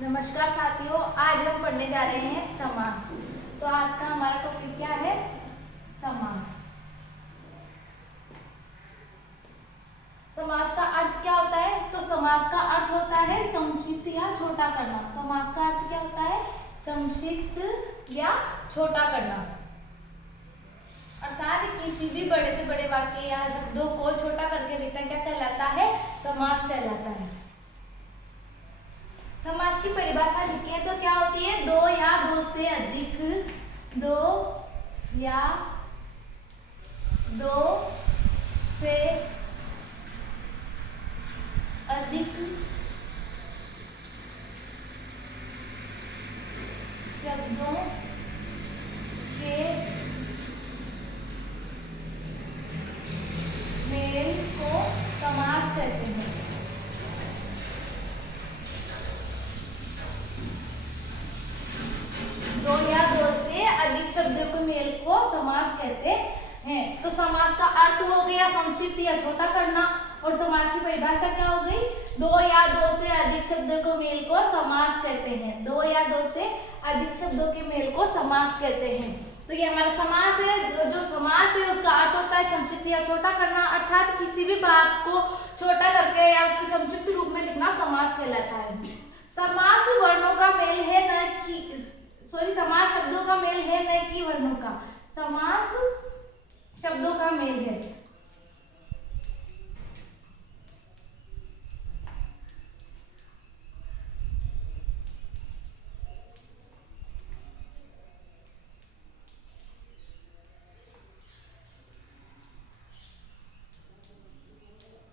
नमस्कार साथियों, आज हम पढ़ने जा रहे हैं समास। तो आज का हमारा टॉपिक क्या है? समास। समास का अर्थ क्या होता है? तो समास का अर्थ होता है संक्षिप्त या छोटा करना। समास का अर्थ क्या होता है? संक्षिप्त या छोटा करना। अर्थात किसी भी बड़े से बड़े वाक्य या शब्दों को छोटा करके लिखना क्या कहलाता है? समास कहलाता है। समास की परिभाषा लिखें तो क्या होती है? दो या दो से अधिक, दो या दो से अधिक शब्दों के मेल को समास कहते हैं। दो या दो से अधिक शब्दों के मेल को समास कहते हैं। तो समास का अर्थ हो गया संक्षिप्त या छोटा करना, और समास की परिभाषा क्या हो गई? दो या दो से अधिक शब्दों के मेल को समास कहते हैं। दो या दो से अधिक शब्दों के मेल को समास कहते हैं। तो ये हमारा समास है। जो समास है उसका अर्थ होता है संक्षिप्त या छोटा करना, अर्थात किसी भी बात को छोटा करके या उसके संक्षिप्त रूप में लिखना समास कहलाता है। समास वर्णों का मेल है न कि समास शब्दों का मेल है न कि वर्णों का। समास शब्दों का मेल है।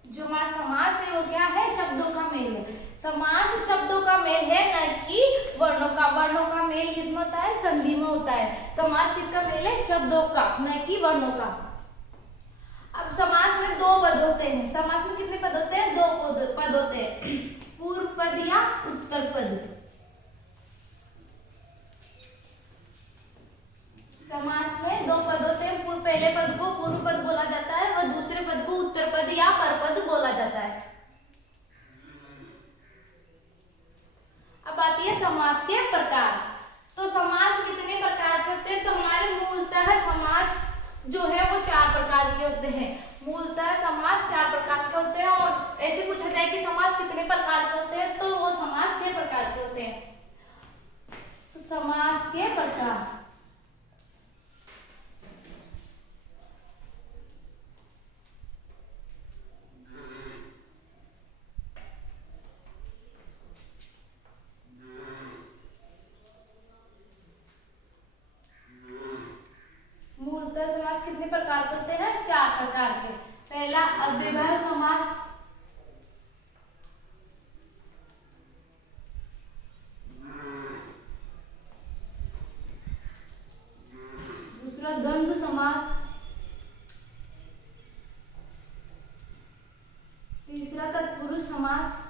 जो हमारा समास है वो क्या है? शब्दों का मेल है। समास शब्दों का मेल है न कि वर्णों का। वर्णों का मेल किसमें होता है? संधि में होता है। समास किसका मेल है? शब्दों का, न कि वर्णों का। अब समास में दो पद होते हैं। समास में कितने पद होते हैं? दो पद होते हैं, पूर्व पद या उत्तर पद। समास में दो पद होते हैं। पहले पद को पूर्व पद बोला जाता है और दूसरे पद को उत्तर पद या परपद बोला जाता है। अब आती है समास के प्रकार। तो समास कितने प्रकार के होते हैं? तो हमारे मूलतः समास जो है वो चार प्रकार के होते हैं। मूलतः समास चार प्रकार के होते हैं। और ऐसे पूछा जाए कि समास कितने प्रकार के होते हैं, तो वो समास 6 प्रकार के होते हैं। तो समास के प्रकार। मूलतः समास कितने प्रकार के होते हैं? 4 प्रकार के। पहला अव्ययभाव समास, दूसरा द्वंद्व समास, तीसरा तत्पुरुष समास,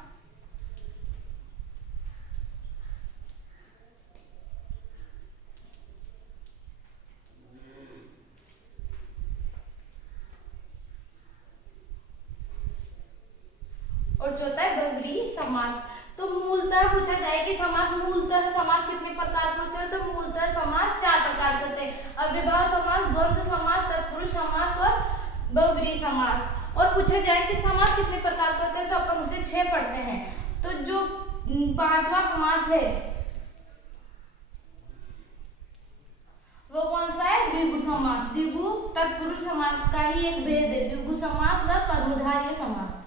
और चौथा है बहुव्रीहि समास। तो मूलतः पूछा जाए कि समास मूलतः समास कितने प्रकार के होते हैं, तो मूलतः समास 4 प्रकार के होते हैं। अव्ययभाव समास, द्वंद्व समास, तत्पुरुष समास और बहुव्रीहि समास। और पूछा जाए कि समास कितने प्रकार के होते हैं, तो अपन उसे 6 पढ़ते हैं। तो जो 5वां समास है वो कौन सा है? द्विगु समास। द्विगु तत्पुरुष समास का ही एक भेद है। द्विगु समास व कर्मधारय समास।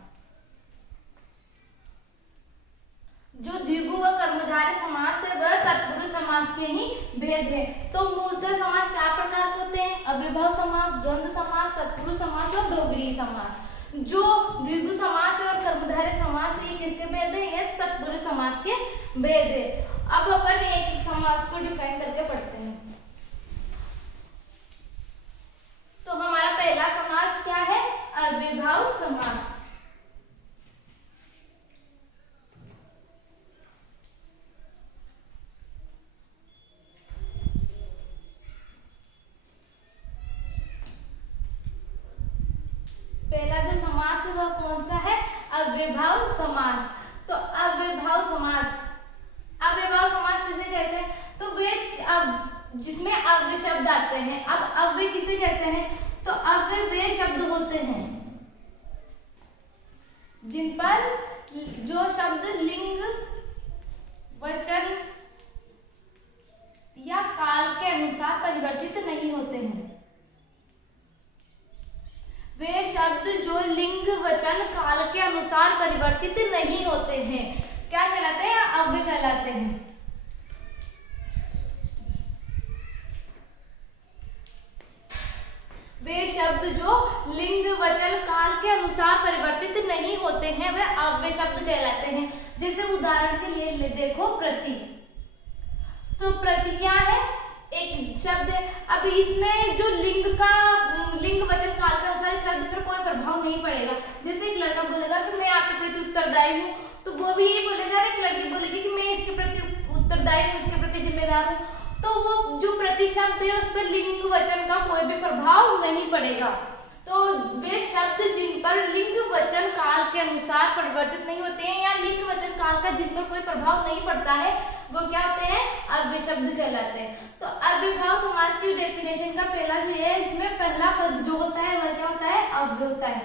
जो द्विगु व कर्मधारय समास है वह तत्पुरुष समास के ही भेद है। तो मूलतः समास 4 प्रकार के होते हैं, अव्ययभाव समास, द्वंद्व समास, तत्पुरुष समास और बहुव्रीहि समास। जो द्विगु समास है और कर्मधारय समास है, ये किसके भेद है? ये तत्पुरुष समास के भेद है। अब अपन एक एक समास को डिफाइन करके पढ़ते हैं। तो हमारा पहला समास क्या है? अव्ययभाव समास। पहला जो समास है वह कौन सा है? अव्ययभाव समास। तो अव्ययभाव समास शब्द आते हैं। अब अव्यय किसे कहते हैं? तो अव्यय वे शब्द होते हैं जिन पर जो शब्द लिंग, वचन या काल के अनुसार परिवर्तित नहीं होते हैं। वे शब्द जो लिंग, वचन, काल के अनुसार परिवर्तित नहीं होते हैं क्या कहलाते हैं? अव्यय कहलाते हैं। वे शब्द जो लिंग, वचन, काल के अनुसार परिवर्तित नहीं होते हैं वे अव्यय शब्द कहलाते हैं। जैसे उदाहरण के लिए देखो प्रति। तो प्रति क्या है? एक शब्द है। अभी इसमें जो लिंग, वचन, काल के अनुसार इस शब्द पर कोई प्रभाव नहीं पड़ेगा। जैसे एक लड़का बोलेगा कि मैं आपके प्रति उत्तरदायी हूँ, तो वो भी यही बोलेगा। एक लड़की बोलेगी कि मैं इसके प्रति उत्तरदायी हूँ, इसके प्रति जिम्मेदार हूँ। तो वो जो प्रति शब्द है उस पर लिंग, वचन का कोई भी प्रभाव नहीं पड़ेगा। तो वे शब्द जिन पर लिंग, वचन, काल के अनुसार परिवर्तित नहीं होते हैं या लिंग, वचन, काल का जिन पर कोई प्रभाव नहीं पड़ता है वो क्या होते हैं? अव्यय शब्द कहलाते हैं। तो अव्ययभाव समास की डेफिनेशन का पहला जो है, इसमें पहला पद जो होता है वह क्या होता है? अव्यय होता है।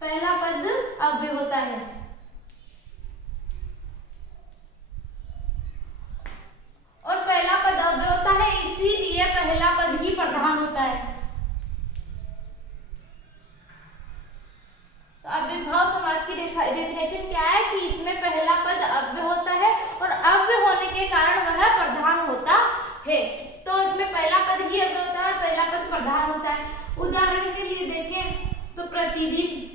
पहला पद अव्यय होता है। और पहला पद अव्यय होता है, इसीलिए पहला पद ही प्रधान होता है। तो अव्ययभाव समास की डेफिनेशन क्या है कि इसमें पहला पद अव्यय होता है और अव्यय होने के कारण वह प्रधान होता है। तो इसमें पहला पद ही अव्यय होता है, पहला पद प्रधान होता है। उदाहरण के लिए देखें तो प्रतिदिन,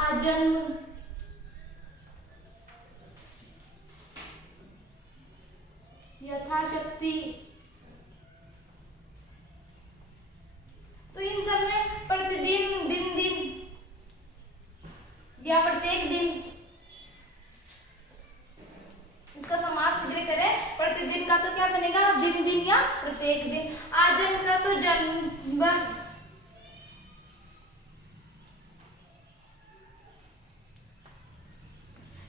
आजन्म, यथाशक्ति। तो इन सब में प्रतिदिन, दिन दिन या प्रत्येक दिन, इसका समास विग्रह करें। प्रतिदिन का तो क्या बनेगा? दिन दिन या प्रत्येक दिन। आजन्म का तो जन्म,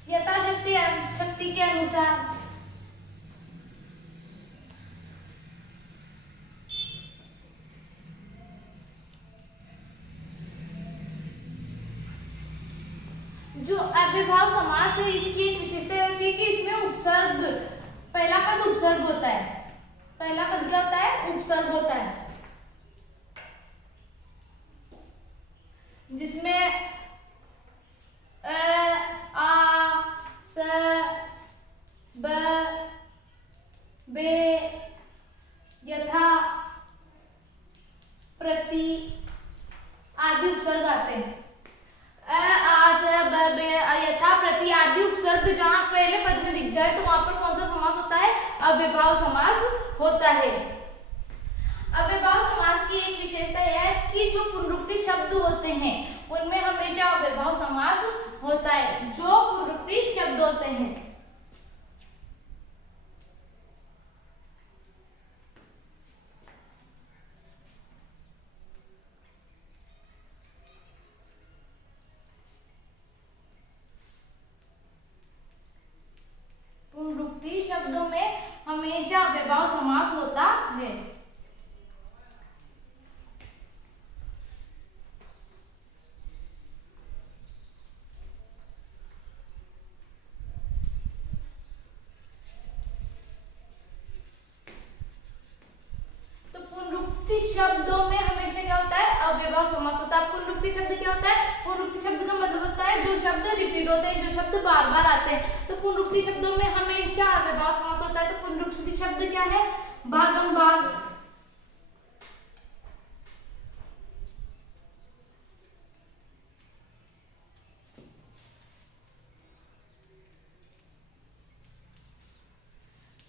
यथाशक्ति शक्ति के अनुसार, जो अव्ययभाव समास है इसकी एक विशेषता होती है कि इसमें उपसर्ग, पहला पद उपसर्ग होता है। पहला पद क्या होता है? उपसर्ग होता है, जिसमें आ, स, ब, बे, यथा, प्रति आदि उपसर्ग आते हैं। यथा, प्रति आदि उपसर्ग जहां पहले पद में दिख जाए तो वहां पर कौन सा समास होता है? अव्ययभाव समास होता है। अव्ययभाव समास की एक विशेषता यह है कि जो पुनरुक्ति शब्द होते हैं उनमें हमेशा अव्ययभाव समास होता है। जो पुनरुक्ति शब्द होते हैं, पुनरुक्ति शब्दों में हमेशा अव्ययभाव समास होता है। तो पुनरुक्ति शब्दों में हमेशा क्या होता है? अव्ययभाव समास होता है। पुनरुक्ति शब्द क्या होता है? पुनरुक्ति शब्द का मतलब होता है जो शब्द रिपीट होते हैं, जो शब्द बार बार आते हैं। तो पुनरुक्ति शब्दों में हमेशा अव्ययभाव समास होता है। तो पुनरुक्ति शब्द क्या है? भागम भाग,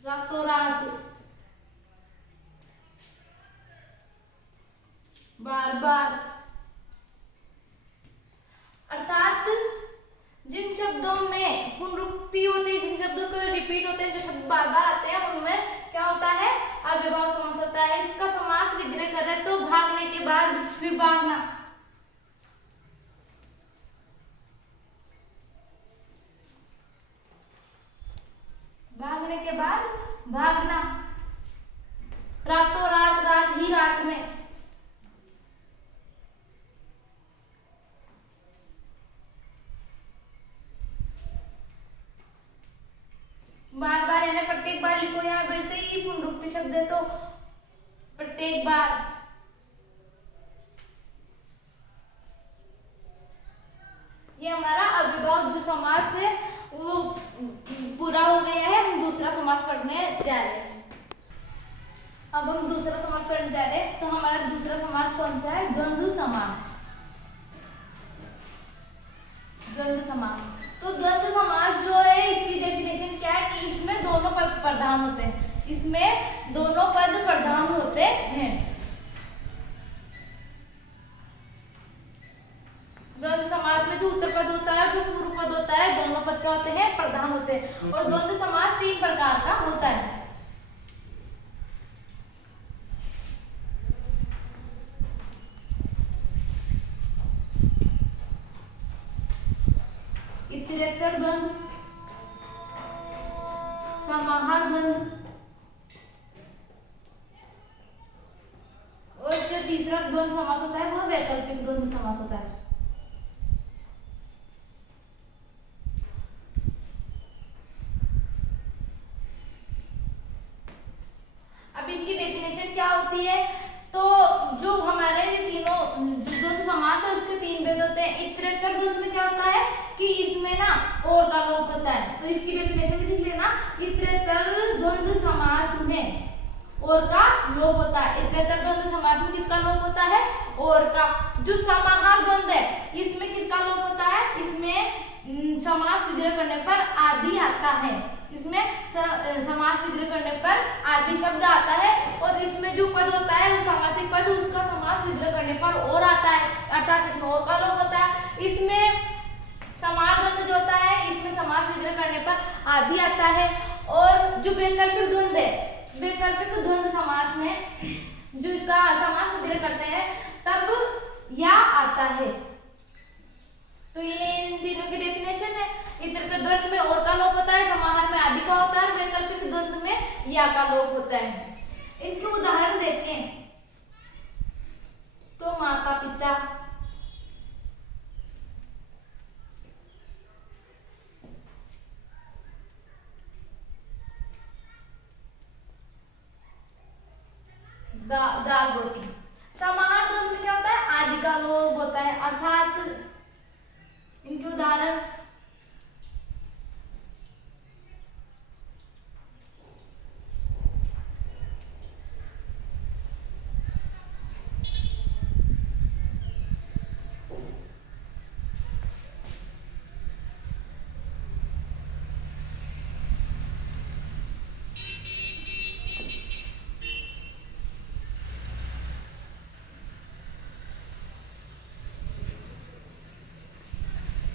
रातों रात, बार बार। अर्थात जिन शब्दों में पुनरुक्ति होती है, जिन शब्दों को रिपीट होते हैं, जो शब्द बार बार आते हैं, उनमें क्या होता है? अव्ययभाव समास होता है। इसका समास विग्रह करें तो भागने के बाद फिर भागना, भागने के बाद भागना, रातों रात, रात ही रात में। बार बार यानी प्रत्येक बार लिखो, यहाँ वैसे ही पुनरुक्ति शब्द है तो प्रत्येक बार। ये हमारा अविभाज्य समास है वो पूरा हो गया है। हम दूसरा समास पढ़ने जा रहे हैं। अब हम दूसरा समास पढ़ने जा रहे हैं। तो हमारा दूसरा समास कौन सा है? द्वंद्व समास। द्वंद्व समास, तो द्वंद्व समास जो है इसकी डेफिनेशन क्या है कि इसमें दोनों पद प्रधान होते हैं। इसमें दोनों पद प्रधान होते हैं। द्वंद्व समास में जो उत्तर पद होता है और जो पूर्व पद होता है, दोनों पद क्या होते हैं? प्रधान होते हैं। और द्वंद्व समास 3 प्रकार का होता है। इतरेत्तर द्वंद्व, समाहार द्वंद्व, और जो तीसरा द्वंद्व समास होता है वह वैकल्पिक द्वंद्व समास होता है। अब इनकी डेफिनेशन क्या होती है? तो जो हमारे तीनों जो द्वंद्व समास है उसके 3 भेद होते हैं। इतरेत्तर द्वंद्व में क्या होता है कि इसमें ना और का लोप होता है। तो इसकी डेफिनेशन भी लिख लेना, इतरेत्तर द्वंद्व समास में और का लोप होता है। इतरेत्तर द्वंद्व समास में किसका लोप होता है? और का। जो समाहार द्वंद्व है इसमें किसका लोप होता है? इसमें समास विग्रह करने पर आदि आता है। इसमें समास विग्रह करने पर आदि शब्द आता है। और इसमें जो पद होता है वो सामासिक पद, उसका समास विग्रह करने पर और आता है, अर्थात इसमें और का लोप होता है। इसमें समाहार द्वंद्व जो होता है इसमें समास विग्रह करने पर आदि आता है। और जो वैकल्पिक द्वंद्व है, वैकल्पिक द्वंद्व समास में जो इसका समास विग्रह करते हैं तब या आता है। तो ये इन तीनों की डेफिनेशन है। इतरेत्तर द्वंद्व में और का लोप होता है, समाहार में आदि का होता है, वैकल्पिक द्वंद्व में या का लोप होता है। इनके उदाहरण देखें तो माता पिता, दाल रोटी। समाहार द्वंद्व में क्या होता है? आदि का लोप होता है, अर्थात इनके उदाहरण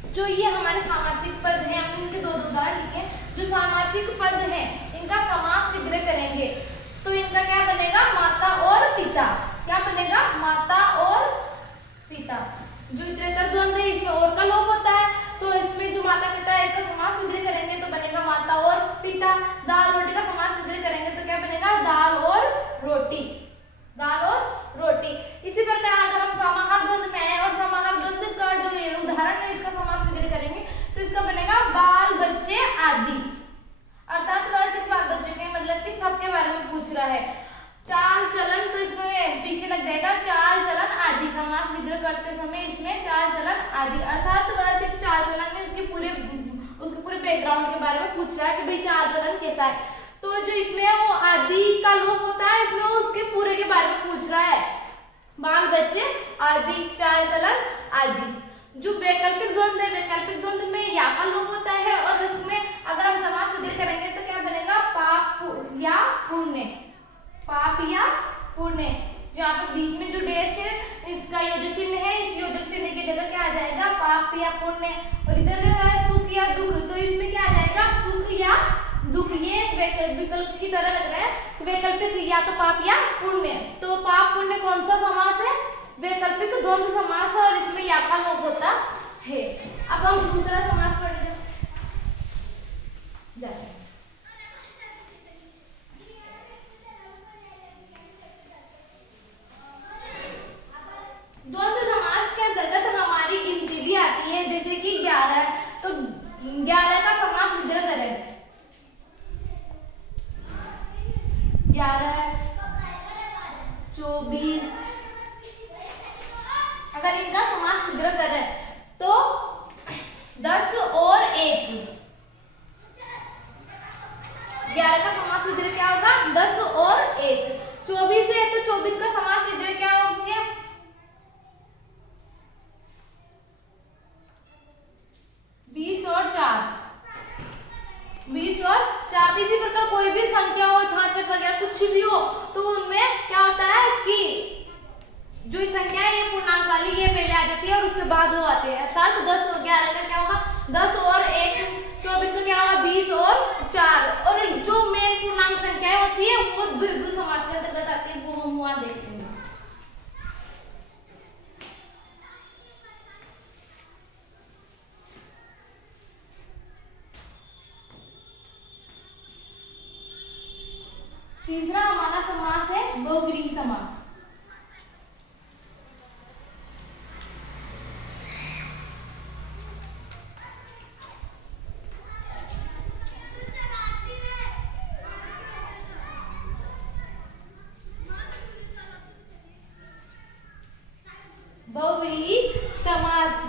जो ये हमारे सामासिक पद हैं, हमने इनके 2 उदाहरण लिखे। जो सामासिक पद हैं इनका समास विग्रह करेंगे तो इनका क्या बनेगा? माता और पिता। क्या बनेगा? माता और पिता। जो इतरेत्तर द्वंद्व है इसमें और का लोप होता है, तो इसमें जो माता पिता है इसका समास विग्रह करेंगे तो बनेगा माता और पिता। दाल रोटी का समास विग्रह करेंगे तो क्या बनेगा? दाल और रोटी। दाल और रोटी। इसी प्रकार अगर हम समाहार द्वंद्व में आए और समाहार द्वंद्व का जो उदाहरण है इसका समास विग्रह करेंगे तो इसका बनेगा बाल बच्चे आदि। अर्थात वह सिर्फ बाल बच्चे के मतलब कि सबके बारे में पूछ रहा है। चाल चलन तो इसमें पीछे लग जाएगा चाल चलन आदि। समास विग्रह करते समय इसमें चाल चलन आदि, अर्थात वह सिर्फ चाल चलन में उसके पूरे बैकग्राउंड के बारे में पूछ रहा है कि भाई चाल चलन कैसा है। तो जो इसमें वो आदि का लोप होता है इसमें वो उसके पूरे के बारे में पूछ रहा है। बाल बच्चे आदि, चाल चलन आदि। जो वैकल्पिक द्वंद्व है, वैकल्पिक द्वंद्व में या का लोप होता है और इसमें अगर हम समास विग्रह करेंगे तो क्या बनेगा? पाप या पुण्य। पाप या पुण्य। जो यहाँ पे बीच में जो डैश है इसका योजक चिन्ह है, इस योजक चिन्ह की जगह क्या आ जाएगा? पाप या पुण्य। और इधर जो है सुख या दुख, तो इसमें क्या आ जाएगा? सुख या दुख। ये विकल्प की तरह लग रहा है। वैकल्पिक या तो पाप या पुण्य। तो पाप पुण्य कौन सा समास है? वैकल्पिक द्वंद्व समास है और इसमें या का लोप होता है। अब हम दूसरा समास पढ़ेंगे। 11, 24, अगर इनका समास विग्रह करें तो 10 और 1, 11 का समास विग्रह क्या होगा? 10 और 1। 24 है तो 24 का समास विग्रह क्या हो गया? 20 और 4, 20 और 4। इसी प्रकार कोई भी संख्या हो, 66 वगैरह कुछ भी हो, तो उनमें क्या होता है कि जो संख्या है ये पूर्णांक वाली ये पहले आ जाती है और उसके बाद वो आते हैं। अर्थात 10 और 11 का क्या होगा? 10 और 1, 24 का क्या होगा? 20 और 4। और जो मेन पूर्णांक संख्याएं होती है वो द्विगु समास के अंतर्गत आती है, वो हम वहां देखेंगे। तीसरा हमारा समास है बहुव्रीहि समास। बहुव्रीहि समास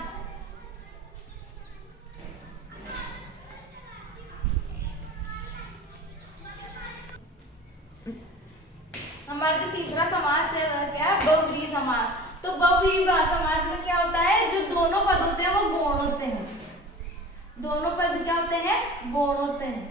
हमारा जो तीसरा समास है वह क्या है? बहुव्रीहि समास। तो बहुव्रीहि समास में क्या होता है? जो दोनों पद होते हैं वो गौण होते हैं। दोनों पद क्या होते हैं? गौण होते हैं।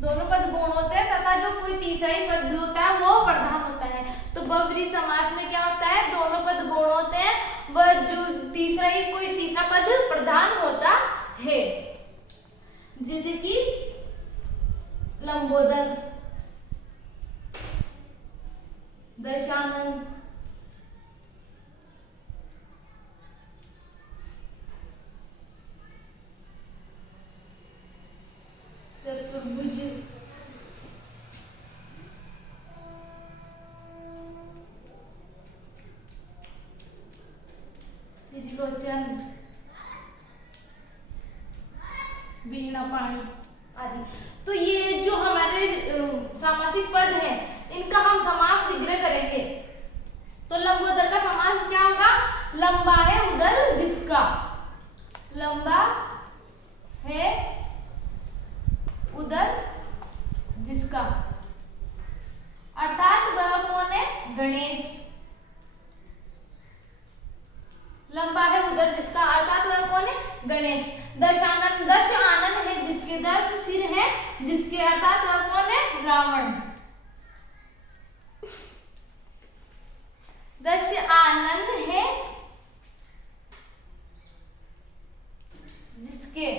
दोनों पद गौण होते हैं तथा जो कोई तीसरा ही पद होता है वो प्रधान होता है। तो बहुव्रीहि समास में क्या होता है? दोनों पद गौण होते हैं, वह जो तीसरा ही कोई तीसरा पद प्रधान होता है। जैसे कि लंबोदर, दशानन, चतुर्भुज, त्रिलोचन, वीणापाणी आदि। तो ये जो हमारे सामासिक पद हैं इनका हम समास विग्रह करेंगे। तो लंबोदर का समास क्या होगा? लंबा है उदर जिसका, लंबा है उदर जिसका, अर्थात वह कौन है? गणेश। लंबा है उदर जिसका अर्थात वह कौन है? गणेश। दशानन, दश आनन है जिसके, 10 सिर है जिसके, अर्थात वह कौन है? रावण। दश आनन है जिसके,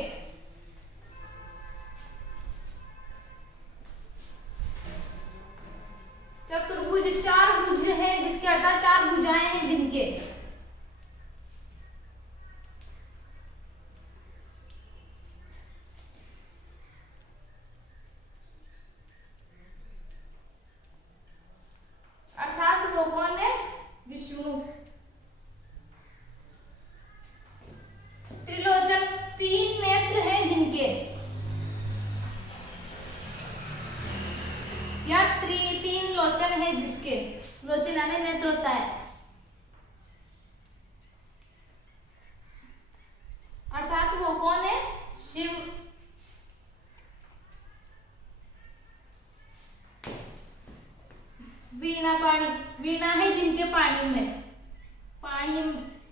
चतुर्भुज, 4 भुज है जिसके, अर्थात 4 भुजाएं हैं जिनके, अर्थात वो कौन है? विष्णु। त्रिलोचन, 3 नेत्र हैं जिनके, या 3 लोचन है जिसके, लोचन यानी नेत्र होता है, अर्थात वो कौन है? शिव। वीणा पाणी, वीणा है जिनके पानी में, पानी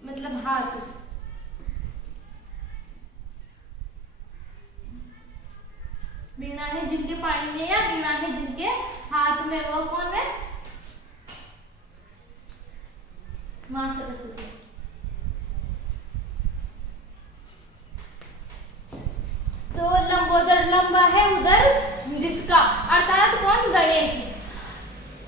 मतलब हाथ, वीणा है जिनके पानी में या वीणा है जिनके हाथ में, वो कौन है? मां सरस्वती। तो लंबोदर, लंबा है उदर जिसका, अर्थात कौन? गणेश।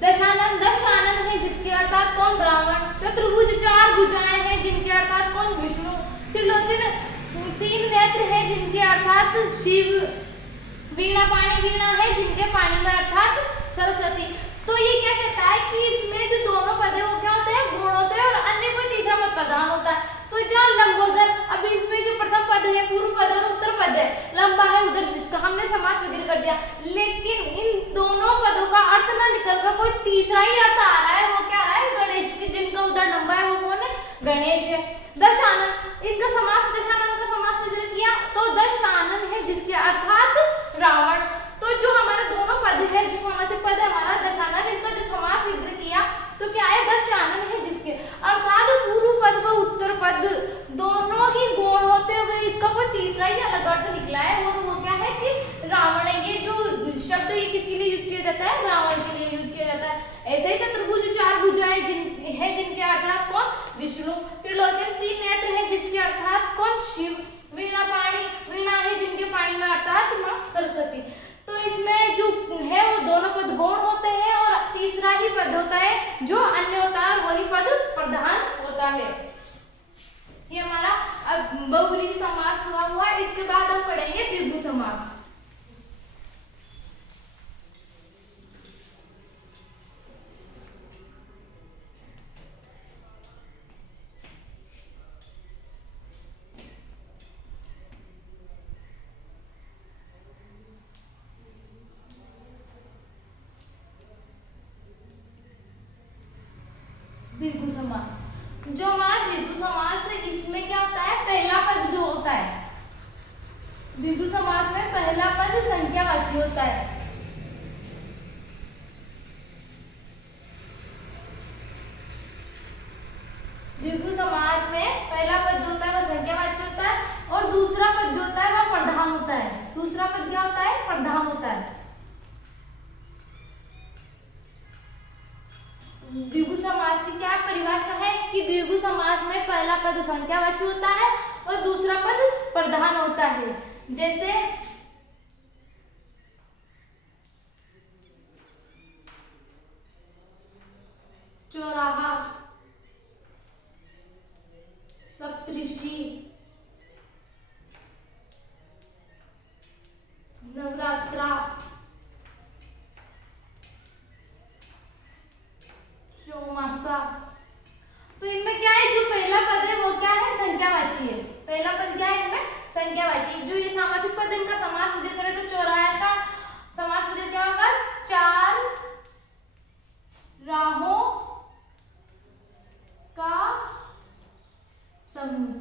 दशानन, 10 आनन है जिसके, अर्थात कौन? ब्राह्मण। चतुर्भुज, 4 भुजाएं हैं जिनके, अर्थात कौन? विष्णु। त्रिलोचन, 3 नेत्र है जिनके, अर्थात शिव। वीणा पाणी, वीणा है जिनके पानी में, अर्थात सरस्वती। तो ये क्या कहता है कि इसमें जो दोनों पद है वो क्या होते हैं? गुण होते हैं और अन्य कोई तीसरा पद प्रधान होता है। तो जो लंबोदर, अब इसमें जो प्रथम पद है, पूर्व पद और उत्तर पद है, लंबा है उधर जिसका हमने समास वगैरह कर दिया, लेकिन इन दोनों पदों का अर्थ ना निकल कर कोई तीसरा ही अर्थ आ रहा है, वो क्या आ रहा है? गणेश की, जिनका उधर लंबा है वो कौन है? गणेश है। दशानन, इनका समास, दशानन का समास वगैरह किया तो दशानन है जिसके अर्थात रावण। तो जो हमारे दोनों पद है, जो समासिक पद है हमारा दशानन, इसका जो समास विग्रह किया तो क्या है? दशानन है जिसके अर्थात पूर्व पद व उत्तर पद दोनों ही गौण होते हुए इसका कोई तीसरा ही अलग अर्थ निकला है, और वो क्या है कि रावण है। ये जो शब्द ये किसके लिए यूज किया जाता है? रावण के लिए यूज किया जाता है। ऐसे ही चतुर्भुज, चार भुजाएं जिनके अर्थात कौन? विष्णु। त्रिलोचन, तीन नेत्र है जिसके अर्थात कौन? शिव। वीणा, पाणी, वीणा है जिनके पाणी में अर्थात मां सरस्वती। तो इसमें जो है वो दोनों पद गौण होते हैं और तीसरा ही पद होता है जो अन्य होता है, वही पद प्रधान होता है। ये हमारा बहुव्रीहि समास हुआ हुआ। इसके बाद हम पढ़ेंगे द्विगु समास। द्विगु समास, जो हमारा द्विगु समास है इसमें क्या होता है? पहला पद जो होता है द्विगु समास में पहला पद संख्यावाची होता है। द्विगु समास में पहला पद जो होता है वह संख्यावाची होता है और दूसरा पद जो होता है वह प्रधान होता है। दूसरा पद क्या होता है? प्रधान होता है। द्विगु समास की क्या परिभाषा है कि द्विगु समास में पहला पद संख्यावाची होता है और दूसरा पद प्रधान होता है। जैसे चौराहा, सप्तऋषि, नवरात्रा, चौमासा। तो इनमें क्या है? जो पहला पद है वो क्या है? संख्यावाची है। पहला पद क्या है इनमें? संख्यावाची। जो ये सामासिक पद इनका समास विग्रह करें तो चौराहे का समास विग्रह क्या होगा? चार राहों का समूह।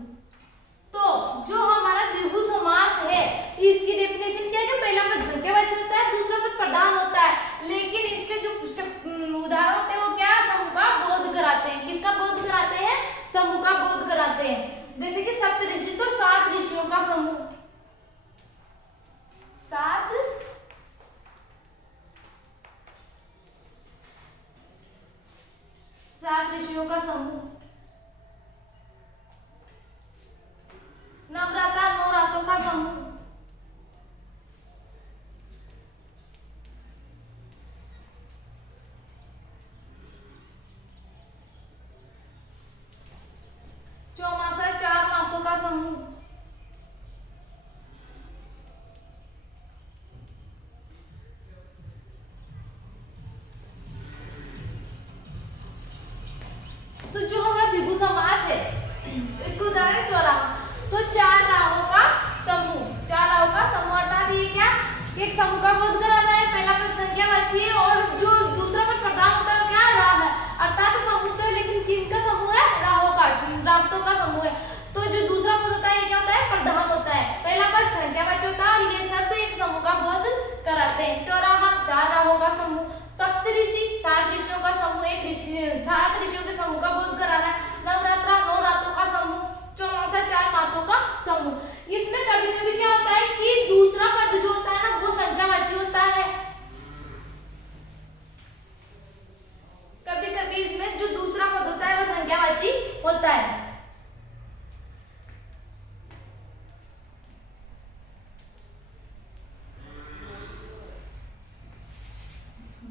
तो जो हमारा द्विगु समास है इसकी डेफिनेशन क्या है? कि पहला पद संख्यावाची होता है, दूसरा पद प्रधान होता है, लेकिन इसके जो उदाहरण होते हैं वो क्या? समूह का बोध कराते हैं। किसका बोध कराते हैं? समूह का बोध कराते हैं। जैसे कि सप्तऋषि, तो सात ऋषियों का समूह, सात ऋषियों का समूह। नवरात्रा, नौ रातों का समूह। चौमासा, चार मासों का समूह। तो जो हमारा द्विगु समास है इसको उदाहरण चौराहा, तो चार राहों का समूह। चार राहों का समूह अर्थात ये क्या? एक समूह का बोध कराना है। पहला पद संख्यावाची है और जो दूसरा पद प्रधान होता है क्या? राह है। अर्थात समूह तो है लेकिन किसका समूह है? राहों का, रास्तों का समूह है। तो जो दूसरा पद होता है ये क्या होता है? प्रधान होता है। पहला पद संख्यावाची होता है और ये सब एक समूह का बोध कराते हैं। चौराहा, चार राहों का समूह। सप्तऋषि, सात ऋषियों का समूह, एक ऋषि, सात ऋषियों के समूह का बोध कराना है। नवरात्रा, नौ रातों का समूह। चौमासा, चार मासों का समूह। इसमें कभी कभी क्या होता है कि दूसरा पद जो होता है ना वो संख्यावाची होता है। कभी कभी इसमें जो दूसरा पद होता है वो संख्यावाची होता है।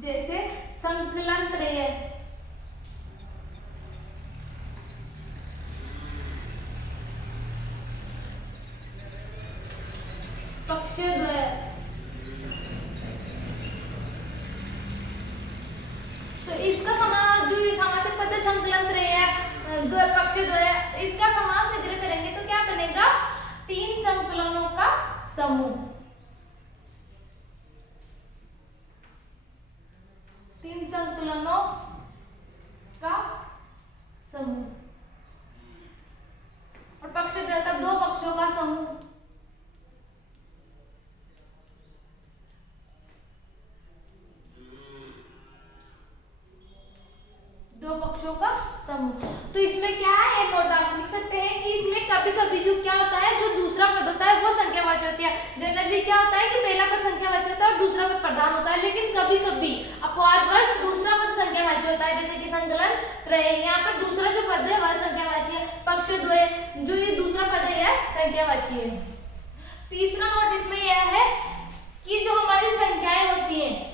जैसे संकलन त्रय, पक्षद्वय, तो इसका समास जो सामासिक पद संकलन त्रय है, पक्षद्वय, इसका समास विग्रह करेंगे तो क्या बनेगा? तीन संकलनों का समूह। तीन संकलनों का समूह। और पक्षद्वय का दो पक्षों का समूह। दो पक्षों का समूह। तो इसमें क्या है, एक नोट आप लिख सकते हैं कि इसमें कभी कभी जो क्या होता है, जो दूसरा पद होता है वो संख्यावाचक होती है। जनरली क्या होता है कि पहला पद संख्यावाचक होता है और दूसरा पद प्रधान होता है, लेकिन कभी कभी अपवादवश दूसरा पद संख्यावाचक होता है, जैसे कि संकलन रहे। यहाँ पर दूसरा जो पद है वह संख्यावाची है। पक्षद्वय जो ये दूसरा पद है यह संख्यावाची है। तीसरा नोट इसमें यह है कि जो हमारी संख्याएं होती है,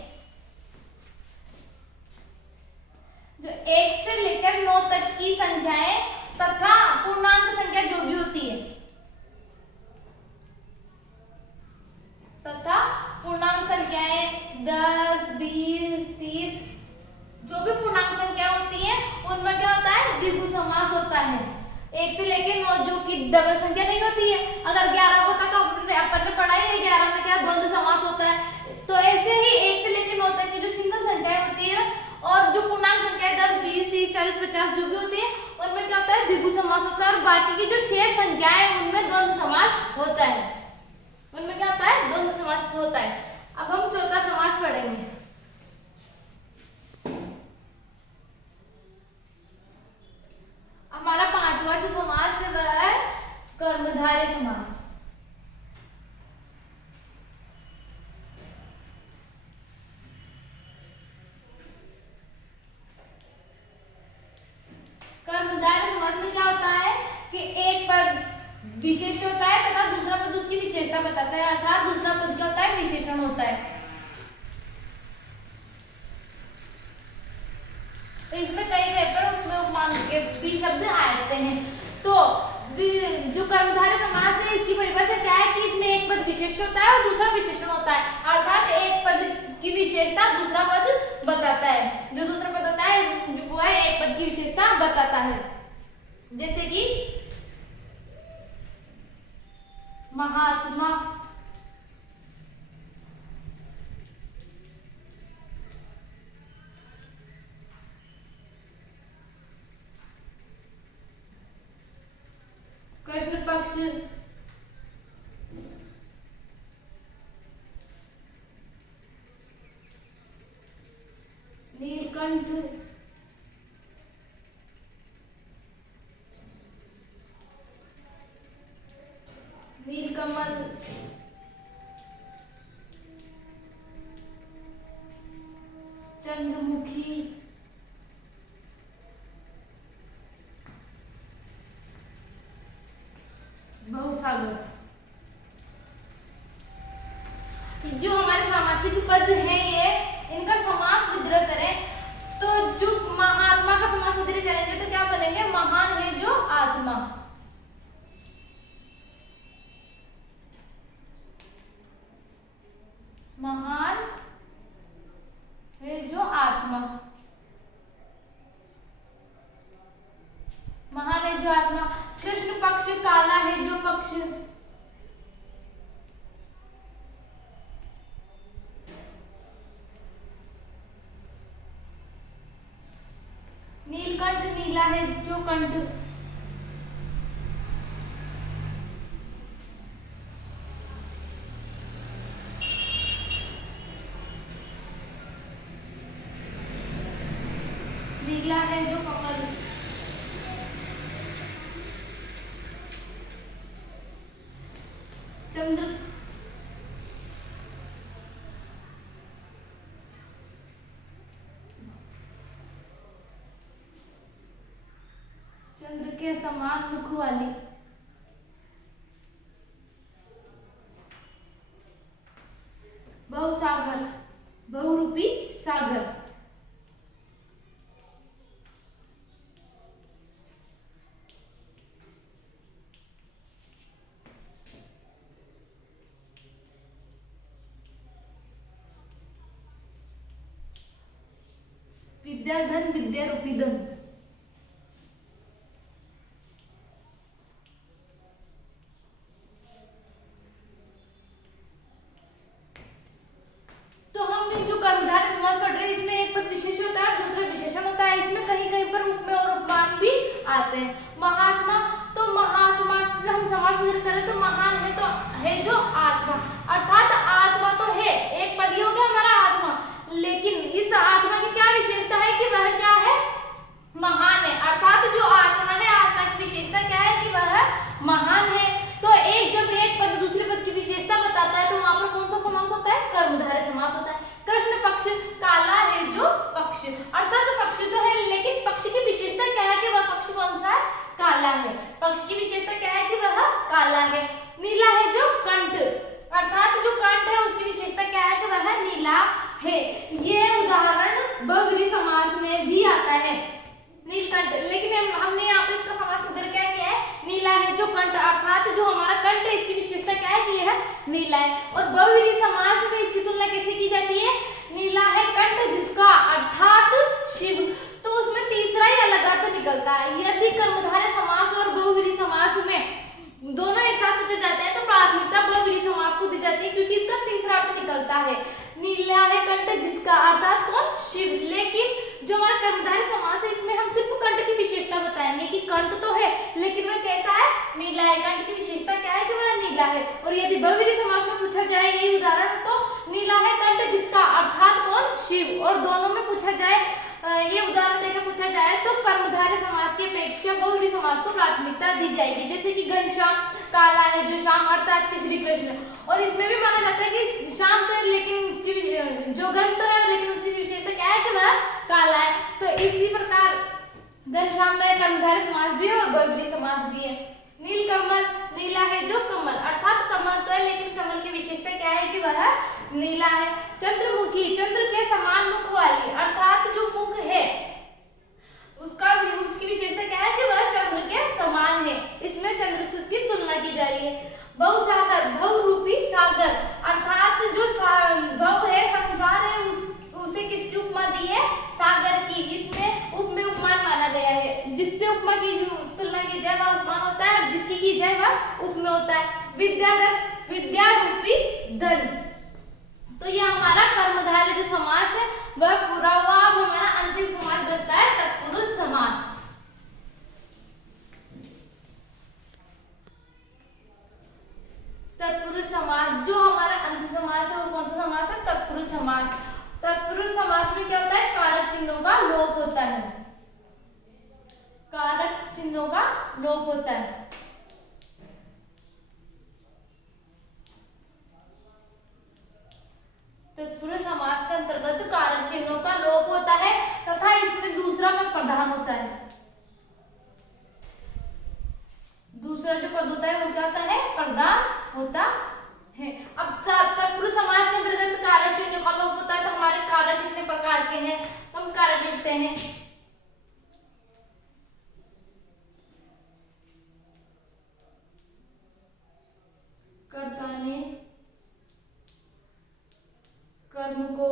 जो 1 से लेकर 9 तक की संख्याएं तथा पूर्णांक संख्या जो भी होती है, तथा पूर्णांक संख्याएं 10, 20, 30 जो भी पूर्णांक संख्या होती है उनमें क्या होता है, द्विगु समास होता है। 1 से लेकर 9 जो कि डबल संख्या नहीं होती है। अगर 11 होता तो अपन ने पढ़ा है 11 में क्या द्वंद्व समास होता है। तो ऐसे ही 1 से लेकर 9 तक की जो सिंगल संख्याएं होती है और जो पूर्णांक संख्या 10, 20, 30, 40, 50 जो भी होती है उनमें क्या होता है, द्विगु समास होता है। और बाकी की जो शेष संख्याएं उनमें द्वंद्व समास होता है। उनमें क्या होता है, द्वंद्व समास होता है। अब हम चौथा समास पढ़ेंगे। हमारा पांचवा जो समास है वह है कर्मधारय समास। कर्मधारय समास में क्या होता है कि एक पद विशेष होता है तथा दूसरा पद उसकी विशेषता बताता है, अर्थात दूसरा पद क्या होता है, विशेषण होता है। तो इसमें कई कई पर उपयोग मान के भी शब्द आते हैं। तो जो कर्मधारय समास है इसकी परिभाषा क्या है कि इसमें एक पद विशेष होता है और दूसरा विशेषण होता है, अर्थात एक पद की विशेषता दूसरा पद बताता है। जो दूसरा पद होता है वो है एक पद की विशेषता बताता है। जैसे कि महात्मा, कृष्ण पक्ष, नीलकंठ, नीलकमल, चंद्रमुखी, बहुसागर। जो हमारे सामासिक पद हैं ये, इनका समास विग्रह करें तो जो महात्मा का समास विग्रह करेंगे तो क्या बनेंगे, महान है जो आत्मा। महान है जो आत्मा। महान है जो आत्मा। कृष्ण पक्ष, काला है जो पक्ष। नीलकंठ, नीला है जो कंठ। नीला है जो कमल। चंद्र, चंद्र के समान मुख वाली। बहुसागर, बहुरूपी सागर। विद्याधन, विद्यारूपी धन। पर उपमेय और उपमान भी आते हैं। महात्मा, तो महात्मा हम समास में करें तो महान है तो है जो आत्मा, अर्थात आत्मा तो है, एक पद हो गया हमारा आत्मा, लेकिन इस आत्मा की क्या विशेषता है कि वह क्या है, महान है। अर्थात जो आत्मा है, आत्मा की विशेषता क्या है कि वह महान है। तो एक जब एक पद दूसरे पद की विशेषता बताता है तो वहां पर कौन सा समास होता है, कर्मधारय समास होता है। कृष्ण पक्ष, काला है जो पक्ष, अर्थात पक्ष तो है लेकिन पक्ष की विशेषता क्या है कि वह पक्ष कौन सा है, काला है। पक्ष की विशेषता क्या है कि वह काला है। नीला है जो कंठ, अर्थात जो कंठ है उसकी विशेषता क्या है कि वह नीला है। यह उदाहरण बहुव्रीहि समास में भी आता है, नीलकंठ, लेकिन हमने यहाँ पे इसका समास उधर क्या किया है, नीला है जो कंठ, अर्थात जो हमारा कंठ है इसकी विशेषता क्या है कि यह नीला है। और बहुव्रीहि समास में इसकी तुलना कैसे की जाती है, नीला है कंठ जिसका, अर्थात शिव, तो उसमें तीसरा ही अलग अर्थ निकलता है। यदि कर्मधारय समास और बहुव्रीहि समास में दोनों एक साथ पूछे जाते हैं तो प्राथमिकता बहुव्रीहि समास को दी जाती है क्योंकि इसका तीसरा अर्थ निकलता है। नीला है कंठ जिसका, अर्थात कौन, शिव। लेकिन जो हमारा कर्मधारय समास है इसमें हम सिर्फ कंठ की विशेषता बताएंगे कि कंठ तो है लेकिन वह कैसा है, नीला है। कंठ की विशेषता क्या है कि वह नीला है। और यदि बहुव्रीहि समास में पूछा जाए यही उदाहरण तो नीला है कंठ जिसका, अर्थात कौन, शिव। और दोनों में पूछा जाए ये उदाहरण देकर पूछा जाए तो कर्मधारय समास की अपेक्षा बहुव्रीहि समास को प्राथमिकता दी जाएगी। जैसे कि घनश्याम, काला है जो श्याम, अर्थात कि श्री कृष्ण। और इसमें भी माना जाता है कि श्याम तो है लेकिन उसकी जो घन तो है लेकिन उसकी विशेषता क्या है कि वह काला है। तो इसी प्रकार घनश्याम में कर्मधारय समास भी है और बहुव्रीहि समास भी है। नीलकमल, नीला है जो कमल, अर्थात कमल तो है लेकिन कमल की विशेषता क्या है कि वह नीला है। चंद्रमुखी, चंद्र के समान मुख वाली, अर्थात जो मुख है उसकी विशेषता क्या है कि वह चंद्र के समान है। इसमें चंद्र से उसकी तुलना की जा रही है। भवसागर, भव रूपी सागर, अर्थात जो भव है, संसार है, उसे किसकी उपमा दी है, सागर की। इसमें उपमेय उपमान माना गया है, जिससे उपमा की तुलना की जाए वह उपमान होता है और जिसकी की जाए वह उपमेय होता है। विद्याधर, विद्या रूपी धन। तो यह हमारा कर्मधारय जो समास है वह पूरा हुआ। अब हमारा अंतिम समास बचता है तत्पुरुष समास। तत्पुरुष समास, जो हमारा अंतिम समास है वो कौन सा समास है, तत्पुरुष समास। तत्पुरुष समास में क्या होता है, कारक चिन्हों का लोप होता है, कारक चिन्हों का लोप होता है। तत्पुरुष समास के अंतर्गत कारक चिन्हों का लोप होता है तथा इसमें दूसरा पद प्रधान होता है। दूसरा जो पद होता है वो क्या होता है, प्रधान होता है। अब तत्पुरुष समास के अंतर्गत कारक चिन्हों का लोप होता है तो हमारे कारक कितने प्रकार के हैं, तो हम कारक लिखते हैं। कर्ता ने कर्म को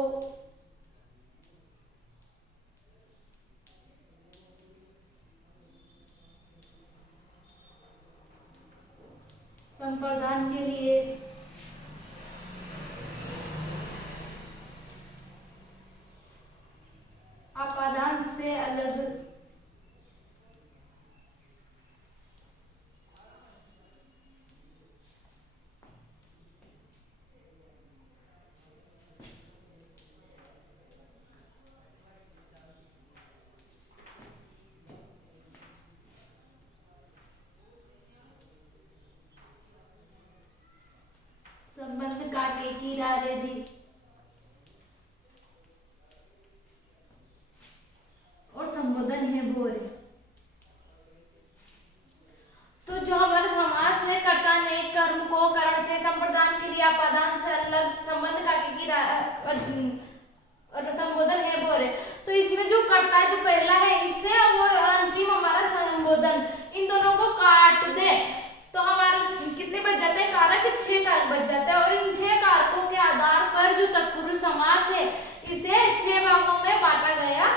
संप्रदान के लिए अपादान से अलग संबंध का की रारे दी और संबोधन है बोरे। तो जो हमारा समास है, कर्ता ने कर्म को करण से, संप्रदान के लिए अपादान से अलग, संबंध का की और संबोधन है बोरे। तो इसमें जो कर्ता है जो पहला है इससे वो अंतिम हमारा संबोधन, इन दोनों को काट दे तो हमारे कितने बच जाते हैं कारक, 6 कारक बच जाते हैं। और इन 6 कारकों के आधार पर जो तत्पुरुष समास है इसे 6 भागों में बांटा गया है।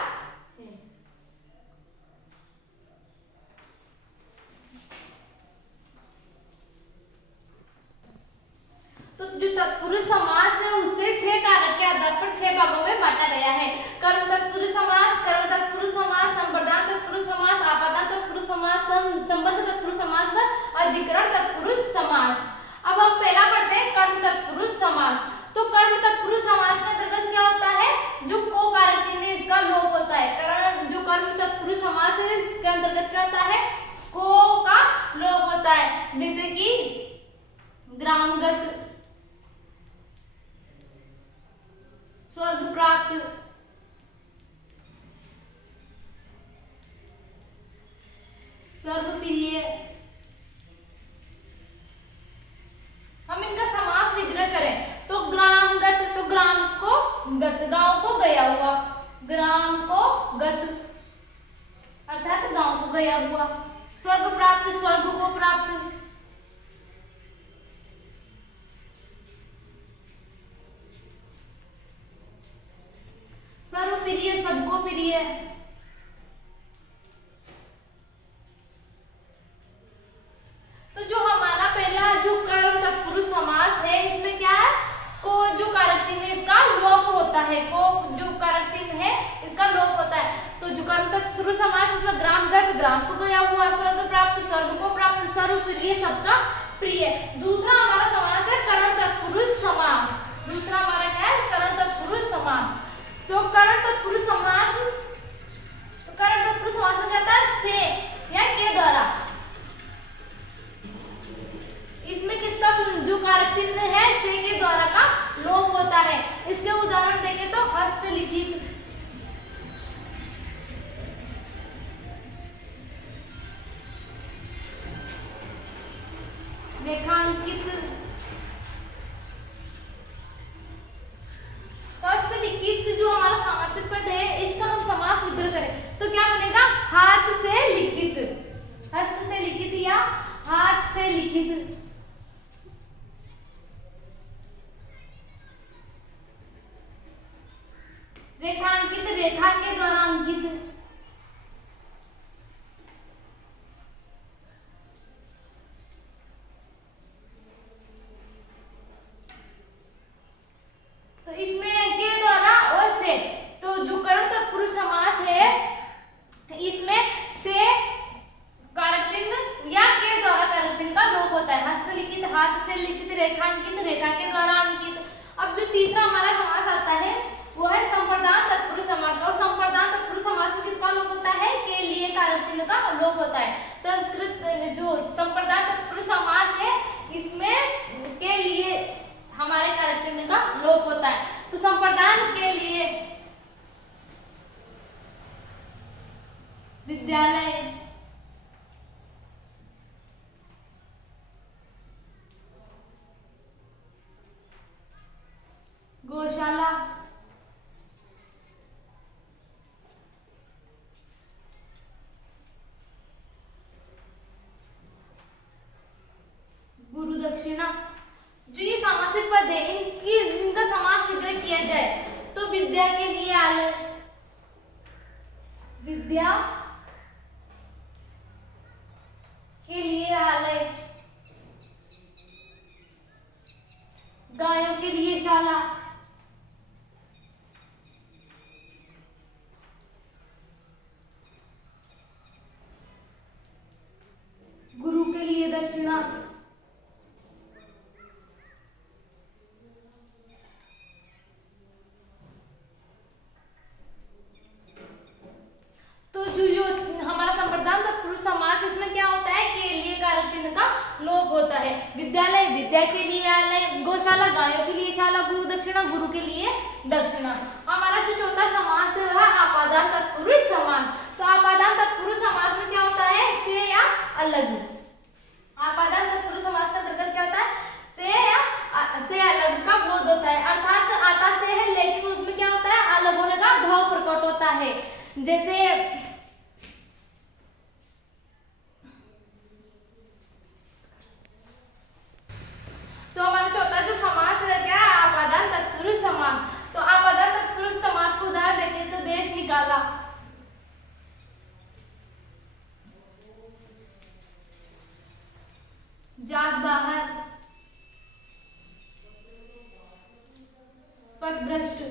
तो जो तत्पुरुष समास है उसे 6 कारक के आधार पर 6 भागों में बांटा गया है। कर्म तत्पुरुष समास, कर्म तत्पुरुष समास, संप्रदान संबंध तत्पुरुष समास का अधिकरण तत्पुरुष समास। अब हम पहला पढ़ते हैं कर्म तत्पुरुष समास। तो कर्म तत्पुरुष समास के अंतर्गत क्या होता है, जो को कारक चिन्ह है इसका लोप होता है। कारण जो कर्म तत्पुरुष समास है इसके अंतर्गत क्या होता है, को का लोप होता है। जैसे कि ग्रामगत, स्वर्ग प्राप्त, सर्वप्रिय। हम इनका समास विग्रह करें तो ग्रामगत, तो ग्राम को गत, गांव को गया हुआ, ग्राम को गत अर्थात गांव को गया हुआ। स्वर्ग प्राप्त, स्वर्ग को प्राप्त। सर्वप्रिय, सबको प्रिय। तो जो हमारा पहला जो कर्म तत्पुरुष समास है इसमें क्या है, को जो कारक चिन्ह है इसका लोप होता है, को जो कारक चिन्ह है इसका लोप होता है। तो जो कर्म तत्पुरुष समास इसमें ग्रामगत, ग्राम को गया हुआ, स्वर्ग प्राप्त, स्वर्ग को प्राप्त, सर्वप्रिय, सबका प्रिय। दूसरा हमारा समास है करण तत्पुरुष समास। दूसरा हमारा क्या है, करण तत्पुरुष समास। तो करण तत्पुरुष समास, तो करण तत्पुरुष समास में क्या होता है, से या के द्वारा। इसमें किसका जो कारक चिन्ह है से के द्वारा का लोप होता है। इसके उदाहरण देखें तो हस्तलिखित, रेखांकित। तो हस्तलिखित जो हमारा समासिक पद है इसका हम समास विग्रह करें तो क्या बनेगा, हाथ से लिखित, हस्त से लिखित या हाथ से लिखित। रेखांकित, रेखा के द्वारा अंकित। तो इसमें के द्वारा और से, तो जो करण तत्पुरुष समास है इसमें से कारक चिन्ह या के द्वारा कारक चिन्ह का लोप होता है। हस्तलिखित, हाथ से लिखित, रेखांकित, रेखा के द्वारा अंकित। अब जो तीसरा हमारा समास आता है वो है संप्रदान तत्पुरुष समास। और संप्रदान तत्पुरुष समास में किसका लोप होता है, के लिए कारक चिन्ह का लोप होता है। संस्कृत जो संप्रदान तत्पुरुष समास है इसमें के लिए हमारे कारक चिन्ह का लोप होता है। तो संप्रदान के लिए विद्यालय, गौशाला, गुरु दक्षिणा। जो ये सामासिक पद है इनका समास विग्रह किया जाए तो विद्या के लिए आलय, विद्या के लिए आलय, गायों के लिए शाला, गुरु के लिए दक्षिणा। तो जो हमारा संप्रदान तत्पुरुष समास इसमें क्या होता है, के लिए कारक चिन्ह का लोप होता है। विद्यालय, विद्या के लिए आलय, गौशाला, गायों के लिए शाला, गुरु दक्षिणा, गुरु के लिए दक्षिणा। हमारा जो चौथा समास है वह आपादान तत्पुरुष समास। तो आपादान तत्पुरुष समास में क्या होता है, से या अलग। आपादान तत्पुरुष समास का अंतर्गत क्या होता है, से अलग का बोध होता है। अर्थात आता से है लेकिन उसमें क्या होता है, अलग होने का भाव प्रकट होता है। जैसे तो हमारा चौथा जो समास है क्या, आपादान तत्पुरुष समास। तो आपादान तत्पुरुष समास को उदाहरण देखें तो देश निकाला, जात बाहर, पथभ्रष्ट।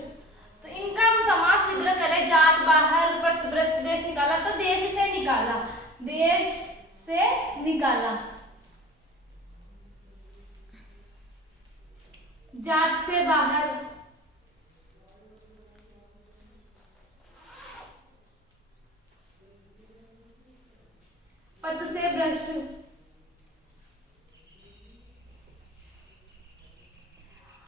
तो इनका हम समास विग्रह करें, जात बाहर, पथभ्रष्ट, देश निकाला। तो देश से निकाला, देश से निकाला, जात से बाहर, पद से भ्रष्ट,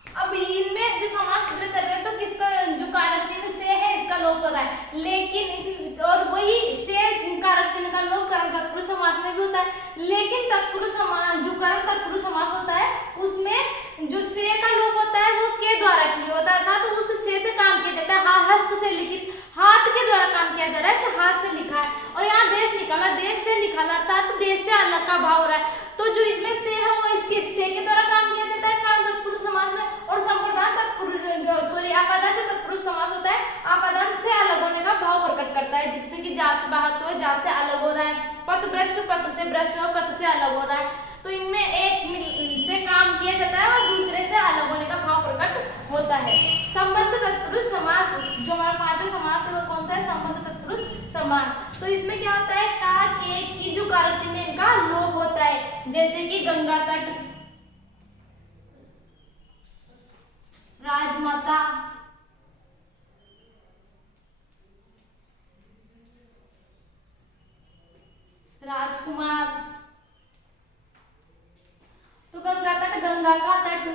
अब इनमें जो समास विग्रह कर रहे हैं तो किसका जो कारक चिन्ह से है इसका लोप हो रहा है, लेकिन और वही से कारक चिन्ह का लोप कर्म तत्पुरुष समास में भी होता है, लेकिन तत्पुरुष समास जो कर्म तत्पुरुष समास होता है उसमें जो से का लोप होता है वो के द्वारा किया होता है, तो उस से काम किया जाता है, हस्त से लिखित, हाथ के द्वारा काम किया जा रहा है कि हाथ से लिखा है, और यहाँ देश निकाला, देश से निकाला अर्थात तो देश से अलग का भाव हो रहा है, तो जो इसमें से है वो इसके से के द्वारा काम किया जाता है कर्म तत्पुरुष समास में, और संप्रदान तत्पुरुष सॉरी आपादान जो तत्पुरुष समास होता है आपादान से अलग होने का भाव प्रकट करता है, जिससे कि जात से बाहर तो जात से अलग हो रहा है, पथ भ्रष्ट पथ से भ्रष्ट और पथ से अलग हो रहा है, तो इनमें एक से काम किया जाता है और दूसरे से अलग होने का भाव प्रकट होता है। संबंध तत्पुरुष समास जो हमारा पांचवा समास है वो कौन सा है, संबंध तत्पुरुष समास, तो इसमें क्या होता है का के की जो कारक चिन्ह इनका लोप होता है, जैसे कि गंगा तट, राजमाता, राजकुमार, तो गंगा तट, गंगा का तट,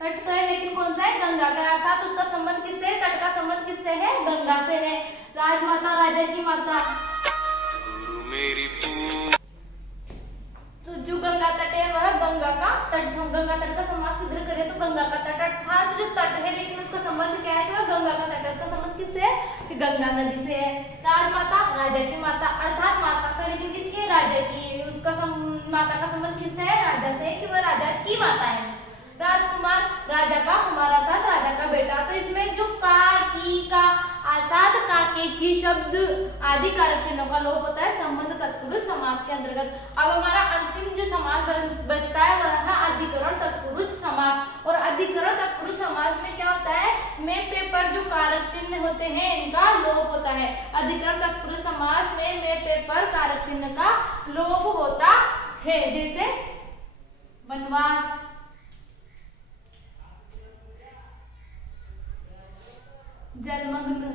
तट तो है लेकिन कौन सा है, गंगा का, अर्थात उसका संबंध किससे है, तट का संबंध किससे है, गंगा से है। राजमाता राजा की माता, तो जो गंगा तट है वह गंगा का तट, गंगा तट का समास विग्रह करें तो गंगा का तट, अर्थात जो तट है लेकिन उसका संबंध क्या है कि वह गंगा का तट है, उसका संबंध किससे है कि गंगा नदी से है। राजमाता राजा की माता, अर्थात माता तो लेकिन किसकी है, राजा की, उसका माता का संबंध किससे है, राजा से, कि वह राजा की माता है। राजकुमार राजा का कुमार अर्थात राजा का बेटा, तो इसमें जो का की का अर्थात का के की शब्द आदि कारक चिन्हों का लोप होता है संबंध तत्पुरुष समास के अंतर्गत। अब हमारा अंतिम जो समास बचता है वह है अधिकरण तत्पुरुष समास, और अधिकरण तत्पुरुष समास में क्या होता है, में पे पर जो कारक चिन्ह होते हैं इनका लोप होता है। अधिकरण तत्पुरुष समास में पे पर कारक चिन्ह का लोप होता है, जैसे वनवास, जलमग्न,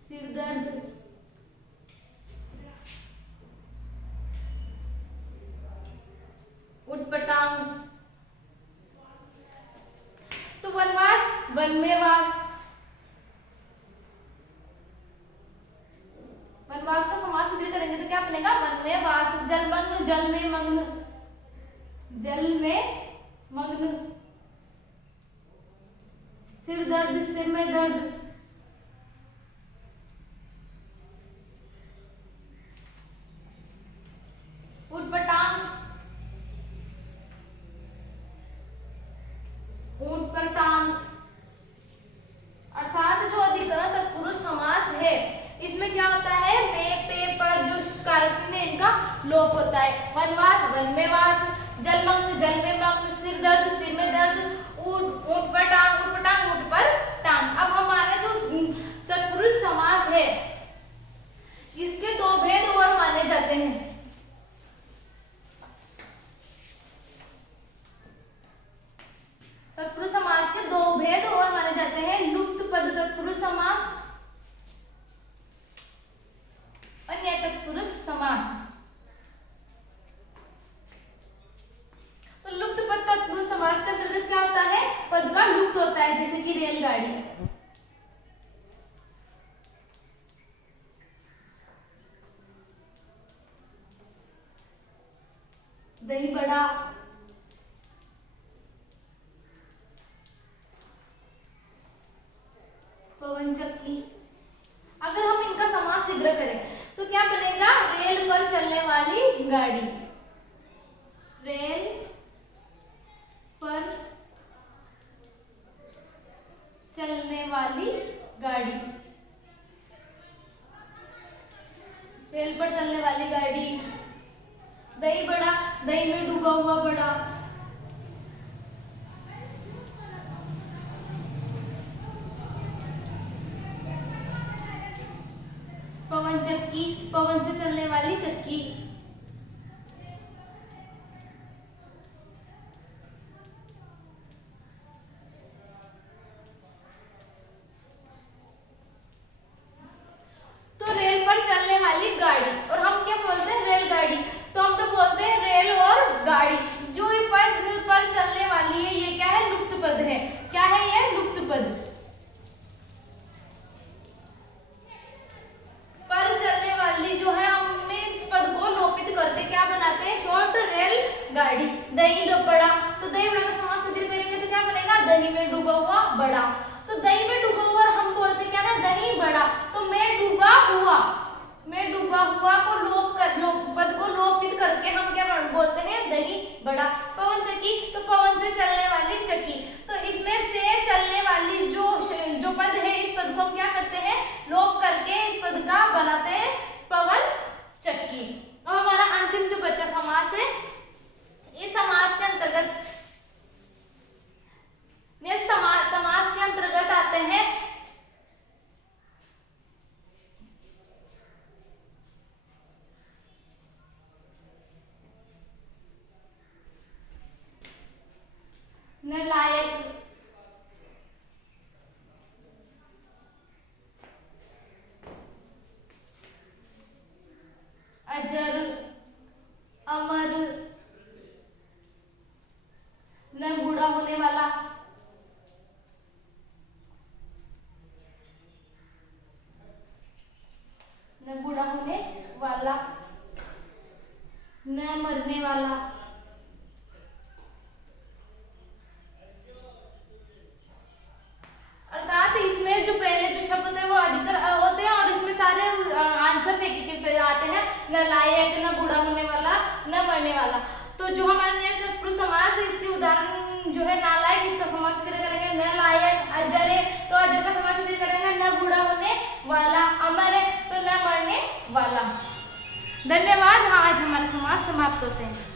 सिरदर्द, उटपटांग, तो वनवास, वन में वास, वनवास का समास विग्रह करेंगे तो क्या बनेगा, वन में वास। जलमग्न, जल में मग्न, जल में मग्न। सिर दर्द, सिर में दर्द। उटपटांग, ऊंट पर टांग। अर्थात जो अधिकरण तत्पुरुष समास है इसमें क्या होता है, में पे पर जो कारक चिन्ह है इनका लोप होता है। वनवास, वन में वास। जलमग्न, जल में मग्न। सिर दर्द, सिर में दर्द। ऊंट पर टांग, ऊंट पर टांग, ऊंट पर टांग। अब हमारा जो तत्पुरुष समास है इसके दो भेद और माने जाते हैं। तत्पुरुष समास के दो भेद और माने जाते हैं, लुप्त पद तत्पुरुष समास और न्याय तत्पुरुष समास। तो लुप्त पद तत्पुरुष समास का अंतर्गत क्या होता है, पद का लुप्त होता है, जैसे कि रेलगाड़ी, दही बड़ा, पवन चक्की। अगर हम इनका समास विग्रह करें तो क्या बनेगा, रेल पर चलने वाली गाड़ी, रेल पर चलने वाली गाड़ी, रेल पर चलने वाली गाड़ी। दही बड़ा, दही में डूबा हुआ बड़ा, चक्की, पवन से चलने वाली चक्की। तो रेल पर चलने वाली गाड़ी, और हम क्या बोलते हैं, रेलगाड़ी। तो हम तो बोलते हैं रेल और गाड़ी। जो पद पर चलने वाली है ये क्या है, लुप्त पद है। क्या है ये, लुप्त पद। पर चलने वाली जो है, हमने इस पद को लोपित करके क्या बनाते हैं, शॉर्ट रेल गाड़ी। दही बड़ा, तो दही बड़ा का समास सुदृढ़ करेंगे तो क्या बनेगा, दही में डूबा हुआ बड़ा। तो दही में डूबा हुआ हम बोलते क्या है, दही बड़ा। तो मैं डूबा हुआ, मैं डूबा हुआ को पद को लोपित करके हम क्या बोलते हैं, दही बड़ा। पवन चक्की, तो पवन से चलने वाली चक्की। तो इसमें से चलने वाली जो पद है, इस पद को हम क्या करते हैं, लोप करके इस पद का बनाते हैं पवन चक्की। और हमारा अंतिम जो बच्चा समास है, इस समास के अंतर्गत समास के अंतर्गत आते हैं नालायक, अजर, अमर, न बूढ़ा होने वाला, न बूढ़ा होने वाला, न मरने वाला, अर्थात इसमें जो पहले जो शब्द होते हैं वो अधिकतर होते हैं, और इसमें सारे आंसर देखे आते हैं, न लायक, न बूढ़ा होने वाला, न मरने वाला। तो जो हमारे नेक्स्ट तत्पुरुष समास है, इसके उदाहरण जो है नालायक, इसका समास करेंगे न लायक। अजर है तो अजर का समास करेंगे न बूढ़ा होने वाला। अमर है तो न मरने वाला। धन्यवाद। हाँ, आज हमारा समास समाप्त होते हैं।